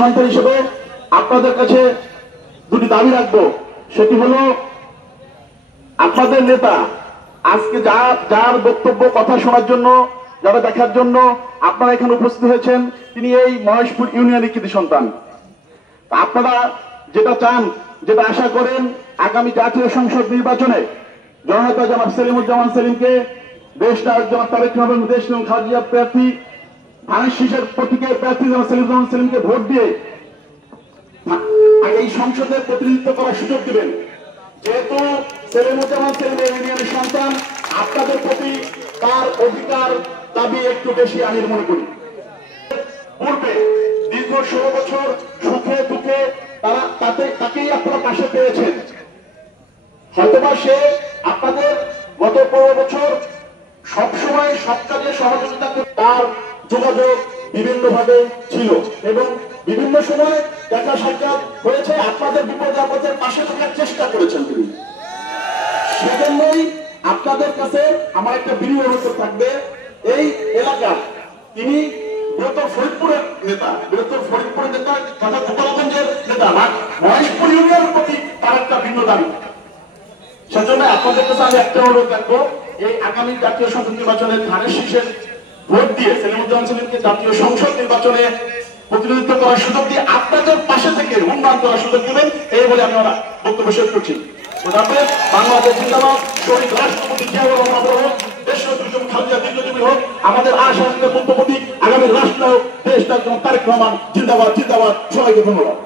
সন্তান হিসেবে আপনাদের কাছে দুটি দাবি রাখবো। সেটি হলো, আপনাদের নেতা আজকে যার বক্তব্য কথা শোনার জন্য, যারা দেখার জন্য আপনারা এখানে উপস্থিত হয়েছেন, তিনি এই মহেশপুর ইউনিয়নের কৃতি সন্তান। আপনারা যেটা চান, যেটা আশা করেন, আগামী জাতীয় সংসদ নির্বাচনে জননেতা জনাব সেলিমুজ্জামান সেলিমকে, দেশ নায়ক জনাব তারেক রহমান, দেশ নায়ক খালেদা প্রার্থী, ধানের শীষের প্রতীকের প্রার্থী জনাব সেলিমুজ্জামান সেলিমকে ভোট দিয়ে এই সংসদে প্রতিনিধিত্ব করার সুযোগ দিবেন। যেহেতু সেলিমুজ্জামান সেলিম ইউনিয়নের সন্তান, আপনাদের প্রতি তার অধিকার দাবি একটু বেশি আমি মনে করি। পূর্বে দীর্ঘ 16 বছর সুখে দুঃখে তাকেই আপনারা পাশে পেয়েছেন। হয়তোবা সে আপনাদের গত 15 বছর সবসময় সব কাজে সহযোগিতা করে, তার যোগাযোগ বিভিন্ন ভাবে ছিল এবং বিভিন্ন সময় দেখা সাক্ষাৎ হয়েছে, আপনাদের বিপদ আপদের পাশে থাকার চেষ্টা করেছেন তিনি। সেজন্যই আপনাদের কাছে আমার একটা বিনীত অনুরোধ থাকবে, এই এলাকার তিনি বৃহত্তর ফরিদপুরের নেতা, বৃহত্তর ফরিদপুরের নেতা তথা গোপালগঞ্জের নেতা, মহেশপুর ইউনিয়নের প্রতি তার একটা ভিন্ন দাবি। সেজন্য আপনাদের কাছে আমি একটা অনুরোধ রাখবো, এই আগামী জাতীয় সংসদ নির্বাচনে ধানের শীষের ভোট দিয়ে সেলিমুজ্জামান সেলিমকে জাতীয় সংসদ নির্বাচনে প্রতিনিধিত্ব করার সুযোগ দিয়ে আপনাদের পাশে থেকে উন্নয়ন করার সুযোগ দিবেন, এই বলে আমি বক্তব্য শেষ করছি। বাংলাদেশ জিন্দাবাদ, শহীদ রাষ্ট্রপতি জিয়াউর রহমান হোক, দেশনেত্রী খালেদা দীর্ঘজীবী হোক, আমাদের আশা বক্তব্য আগামী রাষ্ট্র দেশ নায়ক তারেক রহমান জিন্দাবাদ জিন্দাবাদ। সবাইকে ধন্যবাদ।